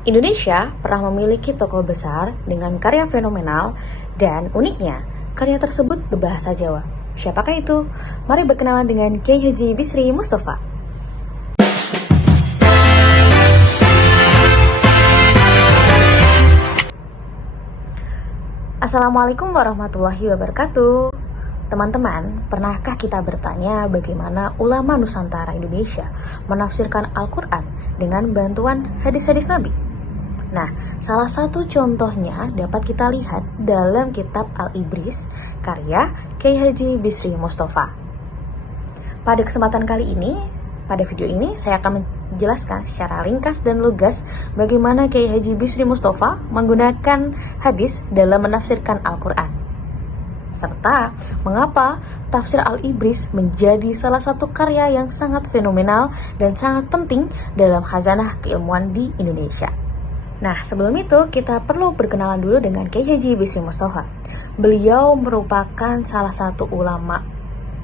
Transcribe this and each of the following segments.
Indonesia pernah memiliki tokoh besar dengan karya fenomenal dan uniknya, karya tersebut berbahasa Jawa. Siapakah itu? Mari berkenalan dengan Kiai Haji Bisri Mustafa. Assalamualaikum warahmatullahi wabarakatuh. Teman-teman, pernahkah kita bertanya bagaimana ulama Nusantara Indonesia menafsirkan Al-Quran dengan bantuan hadis-hadis Nabi? Nah, salah satu contohnya dapat kita lihat dalam kitab Al-Ibris karya Kiai Haji Bisri Mustafa. Pada kesempatan kali ini, pada video ini saya akan menjelaskan secara ringkas dan lugas bagaimana Kiai Haji Bisri Mustafa menggunakan hadis dalam menafsirkan Al-Quran, serta mengapa tafsir Al-Ibris menjadi salah satu karya yang sangat fenomenal dan sangat penting dalam khazanah keilmuan di Indonesia. Nah, sebelum itu kita perlu berkenalan dulu dengan Kiai Haji Bisri Mustafa. Beliau merupakan salah satu ulama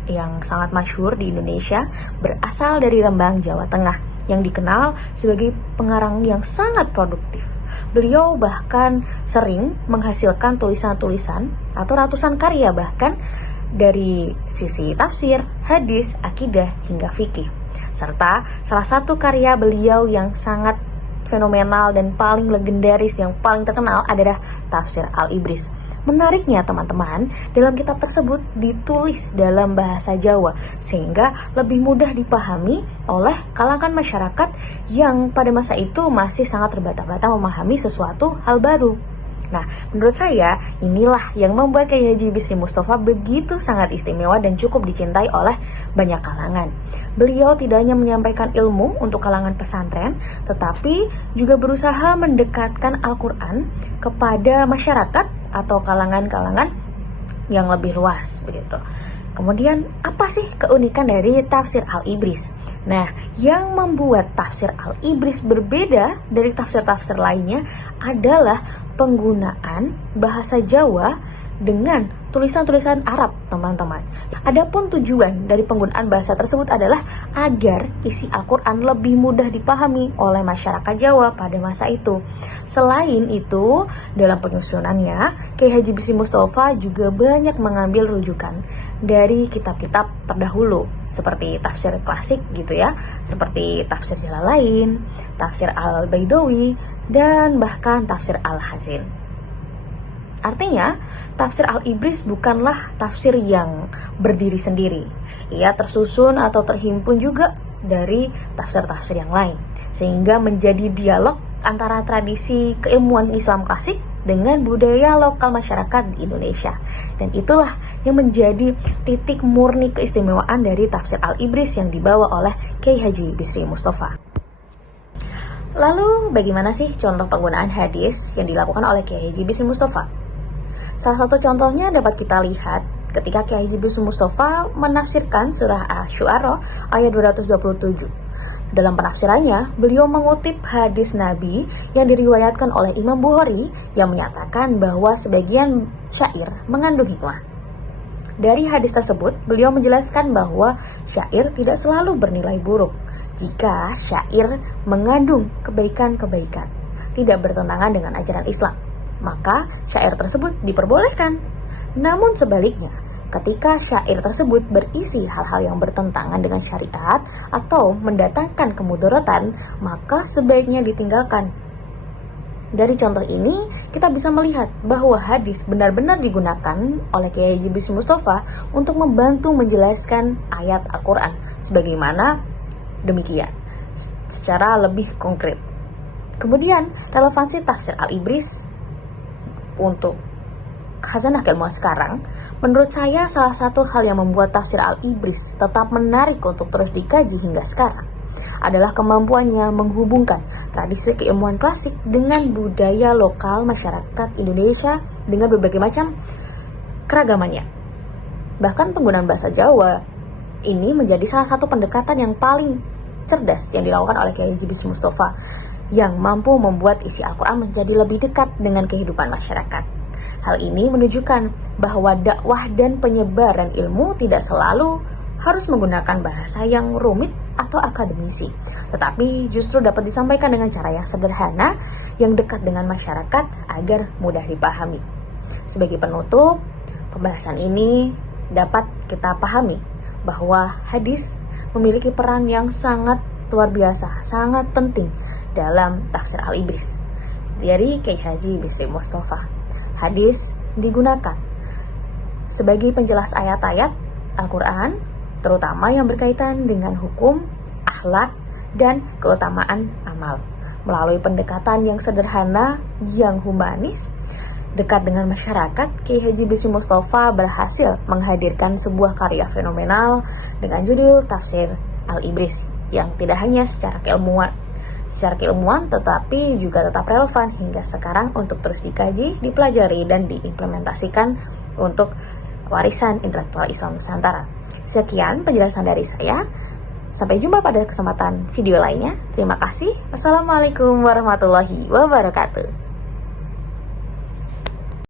yang sangat masyhur di Indonesia, berasal dari Rembang, Jawa Tengah, yang dikenal sebagai pengarang yang sangat produktif. Beliau bahkan sering menghasilkan tulisan-tulisan atau ratusan karya bahkan dari sisi tafsir, hadis, akidah, hingga fikih. Serta salah satu karya beliau yang sangat fenomenal dan paling legendaris, yang paling terkenal adalah tafsir Al-Ibris. Menariknya teman-teman, dalam kitab tersebut ditulis dalam bahasa Jawa sehingga lebih mudah dipahami oleh kalangan masyarakat yang pada masa itu masih sangat terbata-bata memahami sesuatu hal baru. Nah, menurut saya inilah yang membuat Kiai Haji Bisri Mustafa begitu sangat istimewa dan cukup dicintai oleh banyak kalangan. Beliau tidak hanya menyampaikan ilmu untuk kalangan pesantren, tetapi juga berusaha mendekatkan Al-Quran kepada masyarakat atau kalangan-kalangan yang lebih luas begitu. Kemudian apa sih keunikan dari tafsir Al-Ibris? Nah, yang membuat tafsir Al-Ibris berbeda dari tafsir-tafsir lainnya adalah penggunaan bahasa Jawa dengan tulisan-tulisan Arab, teman-teman. Adapun tujuan dari penggunaan bahasa tersebut adalah agar isi Al-Quran lebih mudah dipahami oleh masyarakat Jawa pada masa itu. Selain itu, dalam penyusunannya, Kiai Haji Bisri Mustafa juga banyak mengambil rujukan dari kitab-kitab terdahulu, seperti tafsir klasik gitu ya, seperti tafsir Jalalain, tafsir Al-Baidawi, dan bahkan tafsir Al-Hazin. Artinya, tafsir Al-Ibris bukanlah tafsir yang berdiri sendiri. Ia tersusun atau terhimpun juga dari tafsir-tafsir yang lain, sehingga menjadi dialog antara tradisi keilmuan Islam klasik dengan budaya lokal masyarakat di Indonesia. Dan itulah yang menjadi titik murni keistimewaan dari tafsir Al-Ibris yang dibawa oleh Kiai Haji Bisri Mustafa. Lalu bagaimana sih contoh penggunaan hadis yang dilakukan oleh Kiai Haji Bisri Mustafa? Salah satu contohnya dapat kita lihat ketika Kiai Haji Bisri Mustafa menafsirkan surah Asy-Syu'ara ayat 227. Dalam penafsirannya, beliau mengutip hadis Nabi yang diriwayatkan oleh Imam Bukhari yang menyatakan bahwa sebagian syair mengandung hikmah. Dari hadis tersebut, beliau menjelaskan bahwa syair tidak selalu bernilai buruk jika syair mengandung kebaikan-kebaikan, tidak bertentangan dengan ajaran Islam, maka syair tersebut diperbolehkan. Namun sebaliknya, ketika syair tersebut berisi hal-hal yang bertentangan dengan syariat atau mendatangkan kemudaratan, maka sebaiknya ditinggalkan. Dari contoh ini, kita bisa melihat bahwa hadis benar-benar digunakan oleh Kiai Haji Bisri Mustafa untuk membantu menjelaskan ayat Al-Quran sebagaimana demikian, secara lebih konkret. Kemudian, relevansi tafsir Al-Ibris untuk khazanah keilmuan sekarang, menurut saya salah satu hal yang membuat tafsir Al-Ibris tetap menarik untuk terus dikaji hingga sekarang adalah kemampuannya menghubungkan tradisi keilmuan klasik dengan budaya lokal masyarakat Indonesia dengan berbagai macam keragamannya. Bahkan penggunaan bahasa Jawa ini menjadi salah satu pendekatan yang paling cerdas yang dilakukan oleh Kiai Haji Bisri Mustafa, yang mampu membuat isi Al-Quran menjadi lebih dekat dengan kehidupan masyarakat. Hal ini menunjukkan bahwa dakwah dan penyebaran ilmu tidak selalu harus menggunakan bahasa yang rumit atau akademisi, tetapi justru dapat disampaikan dengan cara yang sederhana, yang dekat dengan masyarakat agar mudah dipahami. Sebagai penutup, pembahasan ini dapat kita pahami bahwa hadis memiliki peran yang sangat luar biasa, sangat penting dalam tafsir Al-Ibris dari Kiai Haji Bisri Mustafa. Hadis digunakan sebagai penjelas ayat-ayat Al-Quran, terutama yang berkaitan dengan hukum, akhlak, dan keutamaan amal. Melalui pendekatan yang sederhana, yang humanis, dekat dengan masyarakat, Kiai Haji Bisri Mustafa berhasil menghadirkan sebuah karya fenomenal dengan judul Tafsir Al-Ibris yang tidak hanya secara keilmuan tetapi juga tetap relevan hingga sekarang untuk terus dikaji, dipelajari, dan diimplementasikan untuk warisan intelektual Islam Nusantara. Sekian penjelasan dari saya. Sampai jumpa pada kesempatan video lainnya. Terima kasih. Wassalamualaikum warahmatullahi wabarakatuh.